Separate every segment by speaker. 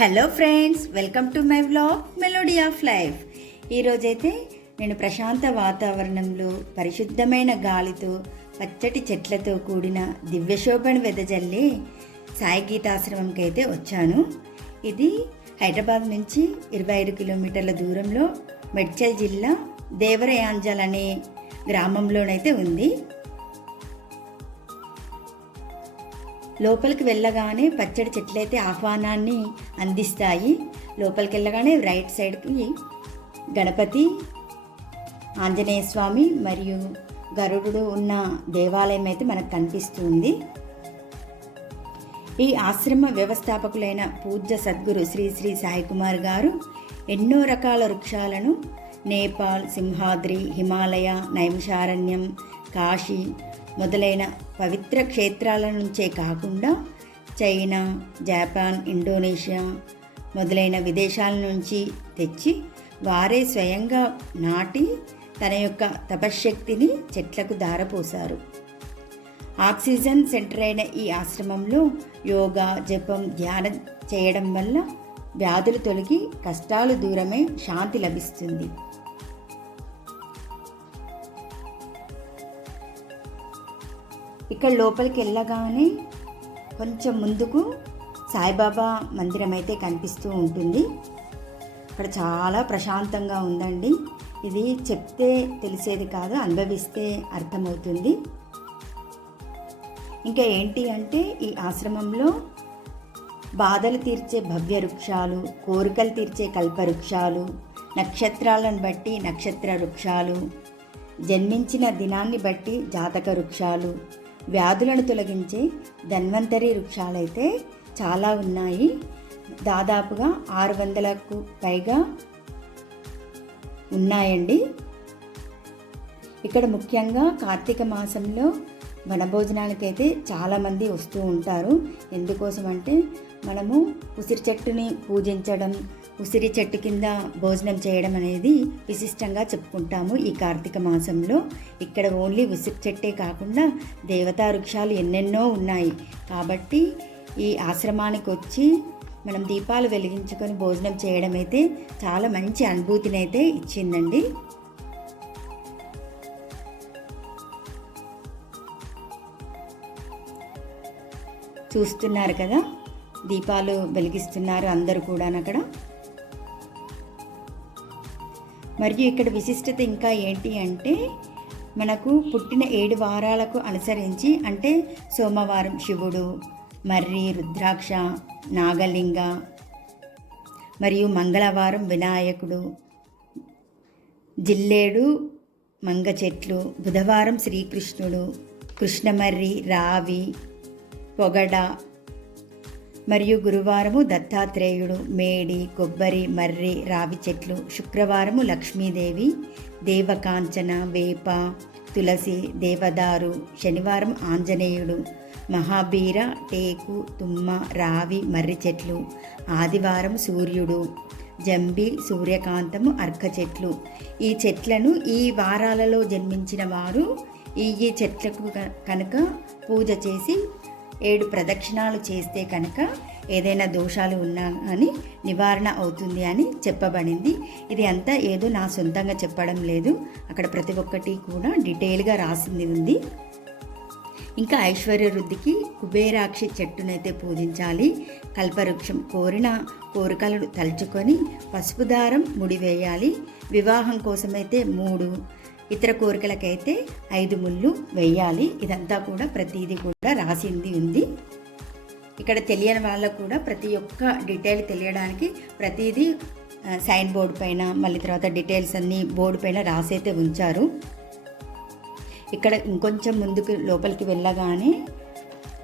Speaker 1: Hello friends welcome to my vlog melody of life ఈరోజైతే నేను ప్రశాంత వాతావరణంలో పరిశుద్ధమైన గాలితో పచ్చటి చెట్లతో కూడిన దివ్యశోభను వెదజల్లి సాయి గీతాశ్రమంకి అయితే వచ్చాను. ఇది హైదరాబాద్ నుంచి ఇరవై ఐదు కిలోమీటర్ల దూరంలో మెడ్చల్ జిల్లా దేవరయాంజల్ అనే గ్రామంలోనైతే ఉంది. లోపలికి వెళ్ళగానే పచ్చడి చెట్లయితే ఆహ్వానాన్ని అందిస్తాయి. లోపలికి వెళ్ళగానే రైట్ సైడ్కి గణపతి ఆంజనేయ స్వామి మరియు గరుడు ఉన్న దేవాలయం అయితే మనకు కనిపిస్తుంది. ఈ ఆశ్రమ వ్యవస్థాపకులైన పూజ్య సద్గురు శ్రీ శ్రీ సాయి కుమార్ గారు ఎన్నో రకాల వృక్షాలను నేపాల్ సింహాద్రి హిమాలయ నైమిషారణ్యం కాశీ మొదలైన పవిత్ర క్షేత్రాల నుంచే కాకుండా చైనా జపాన్ ఇండోనేషియా మొదలైన విదేశాల నుంచి తెచ్చి వారే స్వయంగా నాటి తన యొక్క తపశ్శక్తిని చెట్లకు దారపోశారు ఆక్సిజన్ సెంటర్ అయిన ఈ ఆశ్రమంలో యోగా జపం ధ్యానం చేయడం వల్ల వ్యాధులు తొలగి కష్టాలు దూరమే శాంతి లభిస్తుంది. ఇక్కడ లోపలికి వెళ్ళగానే కొంచెం ముందుకు సాయిబాబా మందిరం అయితే కనిపిస్తూ ఉంటుంది. ఇక్కడ చాలా ప్రశాంతంగా ఉందండి. ఇది చెప్తే తెలిసేది కాదు అనుభవిస్తే అర్థమవుతుంది. ఇంకా ఏంటి అంటే ఈ ఆశ్రమంలో బాధలు తీర్చే భవ్య వృక్షాలు కోరికలు తీర్చే కల్ప వృక్షాలు నక్షత్రాలను బట్టి నక్షత్ర వృక్షాలు జన్మించిన దినాన్ని బట్టి జాతక వృక్షాలు వ్యాధులను తొలగించే ధన్వంతరి వృక్షాలైతే చాలా ఉన్నాయి. దాదాపుగా ఆరు వందలకు పైగా ఉన్నాయండి. ఇక్కడ ముఖ్యంగా కార్తీక మాసంలో వనభోజనానికి అయితే చాలామంది వస్తూ ఉంటారు. ఎందుకోసం అంటే మనము ఉసిరి చెట్టుని పూజించడం ఉసిరి చెట్టు కింద భోజనం చేయడం అనేది విశిష్టంగా చెప్పుకుంటాము ఈ కార్తీక మాసంలో. ఇక్కడ ఓన్లీ ఉసిరి చెట్టే కాకుండా దేవతా వృక్షాలు ఎన్నెన్నో ఉన్నాయి. కాబట్టి ఈ ఆశ్రమానికి వచ్చి మనం దీపాలు వెలిగించుకొని భోజనం చేయడం అయితే చాలా మంచి అనుభూతిని అయితే ఇచ్చిందండి. చూస్తున్నారు కదా దీపాలు వెలిగిస్తున్నారు అందరూ కూడా అక్కడ మరియు ఇక్కడ విశిష్టత ఇంకా ఏంటి అంటే మనకు పుట్టిన ఏడు వారాలకు అనుసరించి అంటే సోమవారం శివుడు మర్రి రుద్రాక్ష నాగలింగ మరియు మంగళవారం వినాయకుడు జిల్లేడు మంగ చెట్లు బుధవారం శ్రీకృష్ణుడు కృష్ణమర్రి రావి పొగడ మరియు గురువారము దత్తాత్రేయుడు మేడి కొబ్బరి మర్రి రావి చెట్లు శుక్రవారము లక్ష్మీదేవి దేవకాంచన వేప తులసి దేవదారు శనివారం ఆంజనేయుడు మహాబీర టేకు తుమ్మ రావి మర్రి చెట్లు ఆదివారం సూర్యుడు జంబి సూర్యకాంతము అర్క చెట్లు. ఈ చెట్లను ఈ వారాలలో జన్మించిన వారు ఈ చెట్లకు కనుక పూజ చేసి ఏడు ప్రదక్షిణాలు చేస్తే కనుక ఏదైనా దోషాలు ఉన్నా అని నివారణ అవుతుంది అని చెప్పబడింది. ఇది అంతా ఏదో నా సొంతంగా చెప్పడం లేదు. అక్కడ ప్రతి ఒక్కటి కూడా డీటెయిల్గా రాసింది ఉంది. ఇంకా ఐశ్వర్య వృద్ధికి కుబేరాక్షి చెట్టునైతే పూజించాలి. కల్పవృక్షం కోరిన కోరికలను తలుచుకొని పసుపు దారం ముడివేయాలి. వివాహం కోసమైతే మూడు ఇతర కోరికలకైతే ఐదు ముళ్ళు వేయాలి ఇదంతా కూడా ప్రతిదీ కూడా రాసింది ఉంది. ఇక్కడ తెలియని వాళ్ళకు కూడా ప్రతి ఒక్క డీటెయిల్ తెలియడానికి ప్రతిదీ సైన్ బోర్డు పైన మళ్ళీ తర్వాత డీటెయిల్స్ అన్నీ బోర్డు పైన రాసైతే ఉంచారు. ఇక్కడ ఇంకొంచెం ముందుకు లోపలికి వెళ్ళగానే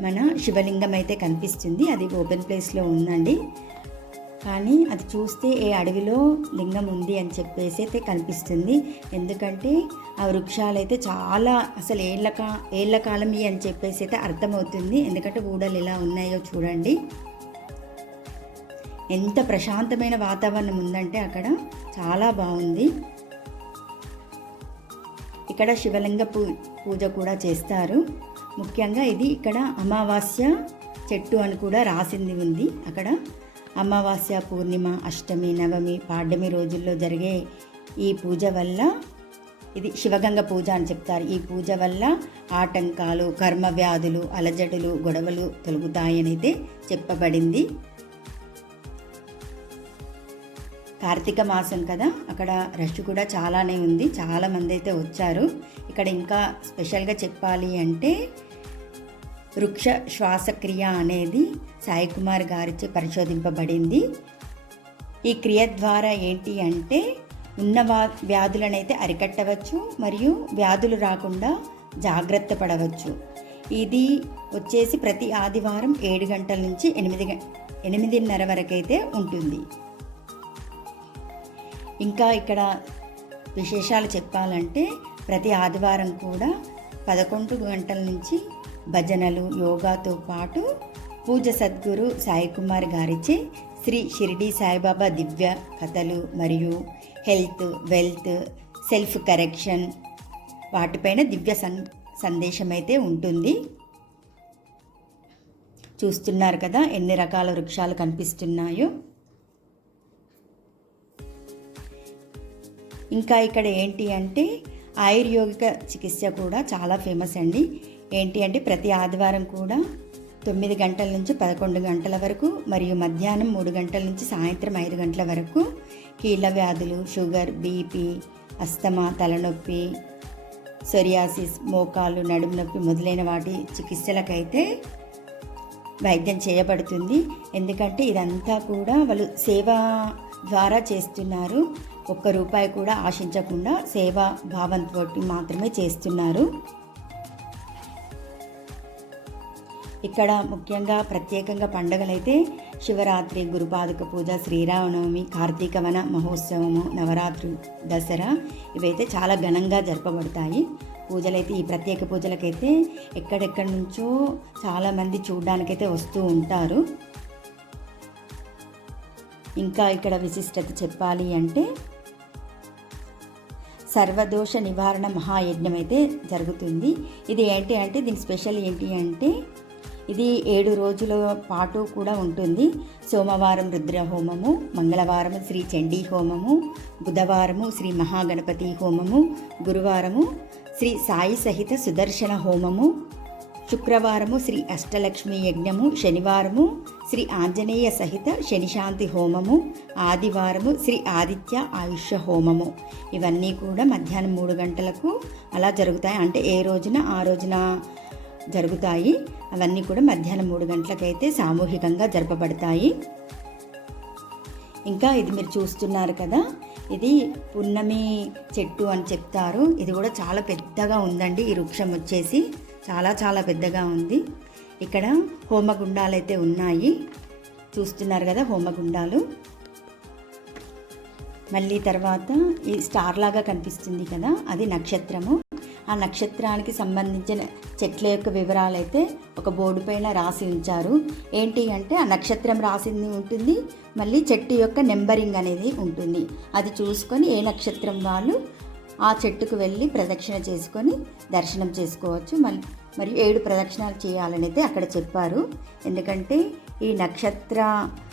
Speaker 1: మన శివలింగం అయితే కనిపిస్తుంది. అది ఓపెన్ ప్లేస్లో ఉందండి. కానీ అది చూస్తే ఏ అడవిలో లింగం ఉంది అని చెప్పేసి అయితే కనిపిస్తుంది. ఎందుకంటే ఆ వృక్షాలు అయితే చాలా అసలు ఏళ్ళ కా ఏళ్ళ కాలం అని చెప్పేసి అయితే అర్థమవుతుంది. ఎందుకంటే ఊడలు ఎలా ఉన్నాయో చూడండి. ఎంత ప్రశాంతమైన వాతావరణం ఉందంటే అక్కడ చాలా బాగుంది. ఇక్కడ శివలింగ పూ పూజ కూడా చేస్తారు. ముఖ్యంగా ఇది ఇక్కడ అమావాస్య చెట్టు అని కూడా రాసింది ఉంది. అక్కడ అమావాస్య పూర్ణిమ అష్టమి నవమి పాడ్యమి రోజుల్లో జరిగే ఈ పూజ వల్ల ఇది శివగంగ పూజ అని చెప్తారు. ఈ పూజ వల్ల ఆటంకాలు కర్మ వ్యాధులు అలజడులు గొడవలు తొలగుతాయనైతే చెప్పబడింది. కార్తీక మాసం కదా అక్కడ రష్ కూడా చాలానే ఉంది. చాలా మంది అయితే వచ్చారు. ఇక్కడ ఇంకా స్పెషల్గా చెప్పాలి అంటే వృక్ష శ్వాసక్రియ అనేది సాయి కుమార్ గారిచే పరిశోధింపబడింది. ఈ క్రియ ద్వారా ఏంటి అంటే ఉన్న వా వ్యాధులనైతే అరికట్టవచ్చు మరియు వ్యాధులు రాకుండా జాగ్రత్త పడవచ్చు. ఇది వచ్చేసి ప్రతి ఆదివారం ఏడు గంటల నుంచి ఎనిమిది గ- ఎనిమిదిన్నర వరకైతే ఉంటుంది. ఇంకా ఇక్కడ విశేషాలు చెప్పాలంటే ప్రతి ఆదివారం కూడా పదకొండు గంటల నుంచి భజనలు యోగాతో పాటు పూజ సద్గురు సాయి కుమార్ గారిచే శ్రీ షిరిడి సాయిబాబా దివ్య కథలు మరియు హెల్త్ వెల్త్ సెల్ఫ్ కరెక్షన్ వాటిపైన దివ్య సం సందేశం అయితే ఉంటుంది. చూస్తున్నారు కదా ఎన్ని రకాల వృక్షాలు కనిపిస్తున్నాయో. ఇంకా ఇక్కడ ఏంటి అంటే ఆయుర్యోగిక చికిత్స కూడా చాలా ఫేమస్ అండి. ఏంటి అంటే ప్రతి ఆదివారం కూడా తొమ్మిది గంటల నుంచి పదకొండు గంటల వరకు మరియు మధ్యాహ్నం మూడు గంటల నుంచి సాయంత్రం ఐదు గంటల వరకు కీళ్ళ వ్యాధులు షుగర్ బీపీ అస్తమా తలనొప్పి సొరియాసిస్ మోకాలు నడుము నొప్పి మొదలైన వాటి చికిత్సలకైతే వైద్యం చేయబడుతుంది. ఎందుకంటే ఇదంతా కూడా వాళ్ళు సేవ ద్వారా చేస్తున్నారు. ఒక్క రూపాయి కూడా ఆశించకుండా సేవా భావంతో మాత్రమే చేస్తున్నారు. ఇక్కడ ముఖ్యంగా ప్రత్యేకంగా పండుగలైతే శివరాత్రి గురుపాదుక పూజ శ్రీరామనవమి కార్తీక వన మహోత్సవము నవరాత్రి దసరా ఇవైతే చాలా ఘనంగా జరపబడతాయి. పూజలైతే ఈ ప్రత్యేక పూజలకైతే ఎక్కడెక్కడి నుంచో చాలామంది చూడడానికైతే వస్తూ ఉంటారు. ఇంకా ఇక్కడ విశిష్టత చెప్పాలి అంటే సర్వదోష నివారణ మహాయజ్ఞం అయితే జరుగుతుంది. ఇది ఏంటి అంటే దీని స్పెషల్ ఏంటి అంటే ఇది ఏడు రోజుల పాటు కూడా ఉంటుంది. సోమవారం రుద్ర హోమము మంగళవారం శ్రీ చండీ హోమము బుధవారము శ్రీ మహాగణపతి హోమము గురువారము శ్రీ సాయి సహిత సుదర్శన హోమము శుక్రవారము శ్రీ అష్టలక్ష్మి యజ్ఞము శనివారము శ్రీ ఆంజనేయ సహిత శనిశాంతి హోమము ఆదివారము శ్రీ ఆదిత్య ఆయుష్య హోమము. ఇవన్నీ కూడా మధ్యాహ్నం మూడు గంటలకు అలా జరుగుతాయి. అంటే ఏ రోజున? ఆ రోజున జరుగుతాయి. అవన్నీ కూడా మధ్యాహ్నం మూడు గంటలకైతే సామూహికంగా జరపబడతాయి. ఇంకా ఇది మీరు చూస్తున్నారు కదా ఇది పున్నమి చెట్టు అని చెప్తారు. ఇది కూడా చాలా పెద్దగా ఉందండి. ఈ వృక్షం వచ్చేసి చాలా చాలా పెద్దగా ఉంది. ఇక్కడ హోమగుండాలు అయితే ఉన్నాయి. చూస్తున్నారు కదా హోమగుండాలు. మళ్ళీ తర్వాత ఈ స్టార్ లాగా కనిపిస్తుంది కదా అది నక్షత్రము. ఆ నక్షత్రానికి సంబంధించిన చెట్ల యొక్క వివరాలు అయితే ఒక బోర్డు పైన రాసి ఉంచారు. ఏంటి అంటే ఆ నక్షత్రం రాసింది ఉంటుంది మళ్ళీ చెట్టు యొక్క నెంబరింగ్ అనేది ఉంటుంది. అది చూసుకొని ఏ నక్షత్రం వాళ్ళు ఆ చెట్టుకు వెళ్ళి ప్రదక్షిణ చేసుకొని దర్శనం చేసుకోవచ్చు. మళ్ళీ మరియు ఏడు ప్రదక్షిణాలు చేయాలని అయితే అక్కడ చెప్పారు. ఎందుకంటే ఈ నక్షత్ర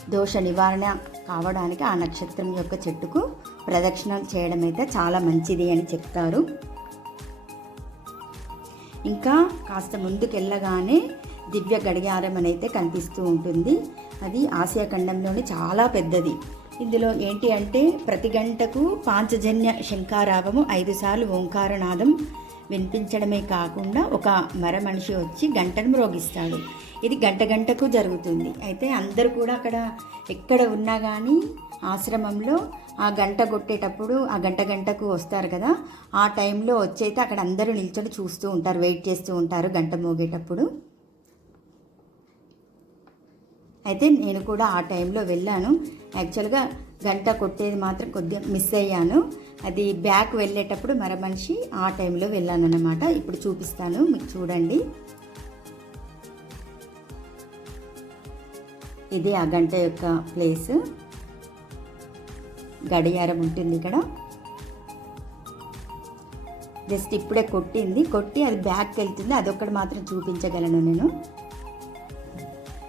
Speaker 1: దోష నివారణ కావడానికి ఆ నక్షత్రం యొక్క చెట్టుకు ప్రదక్షిణలు చేయడం అయితే చాలా మంచిది అని చెప్తారు. ఇంకా కాస్త ముందుకెళ్ళగానే దివ్య గడియారం అని అయితే కనిపిస్తూ ఉంటుంది. అది ఆసియా ఖండంలోనే చాలా పెద్దది. ఇందులో ఏంటి అంటే ప్రతి గంటకు పాంచజన్య శంఖారావము ఐదు సార్లు ఓంకారనాదం వినిపించడమే కాకుండా ఒక మర మనిషి వచ్చి గంటను మ్రోగిస్తాడు. ఇది గంట గంటకు జరుగుతుంది. అయితే అందరూ కూడా అక్కడ ఎక్కడ ఉన్నా కానీ ఆశ్రమంలో ఆ గంట కొట్టేటప్పుడు ఆ గంట గంటకు వస్తారు కదా ఆ టైంలో వచ్చైతే అక్కడ అందరూ నిల్చొని చూస్తూ ఉంటారు వెయిట్ చేస్తూ ఉంటారు గంట మోగేటప్పుడు. అయితే నేను కూడా ఆ టైంలో వెళ్ళాను. యాక్చువల్గా గంట కొట్టేది మాత్రం కొద్దిగా మిస్ అయ్యాను. అది బ్యాక్ వెళ్ళేటప్పుడు మర మనిషి ఆ టైంలో వెళ్ళాను అనమాట ఇప్పుడు చూపిస్తాను మీకు చూడండి. ఇది ఆ గంట యొక్క ప్లేస్. గడియారం ఉంటుంది ఇక్కడ. జస్ట్ ఇప్పుడే కొట్టింది. కొట్టి అది బ్యాక్ వెళ్తుంది. అదొక్కటి మాత్రం చూపించగలను నేను.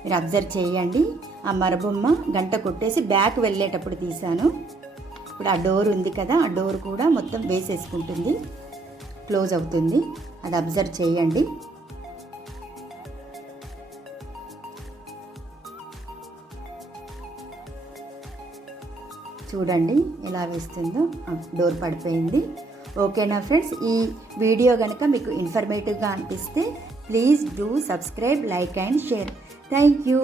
Speaker 1: మీరు అబ్జర్వ్ చేయండి. ఆ మరబొమ్మ గంట కొట్టేసి బ్యాక్ వెళ్ళేటప్పుడు తీశాను. ఇప్పుడు ఆ డోర్ ఉంది కదా ఆ డోర్ కూడా మొత్తం వేసేసుకుంటుంది. క్లోజ్ అవుతుంది. అది అబ్జర్వ్ చేయండి. చూడండి ఎలా వేస్తుందో. డోర్ పడిపోయింది. ఓకేనా ఫ్రెండ్స్ ఈ వీడియో కనుక మీకు ఇన్ఫర్మేటివ్గా అనిపిస్తే please do subscribe like and share. Thank you.